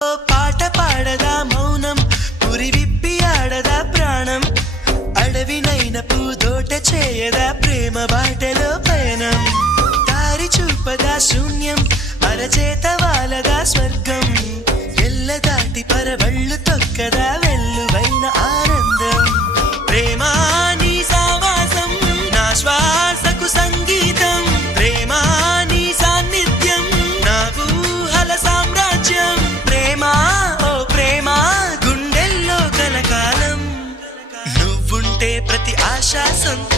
పాట పాడదా మౌనం పురి విప్పి ఆడదా ప్రాణం అడవినైన పూదోట చేయదా ప్రేమ బాటలో పయనం దారి చూపదా శూన్యం అరచేత వాలదా స్వర్గం ఎల్ల దాటి పరవళ్ళు తొక్కదా వెల్లువైన ఆనందం ప్రేమ నీ సావాసం నా శ్వాసకు సంగీతం ప్రేమ నీ సాన్నిధ్యం నా ఊహల సామ్రాజ్యం ప్రేమ ఓ ప్రేమ గుండెల్లో కలకాలం నువ్వుంటే ప్రతి ఆశ సొంత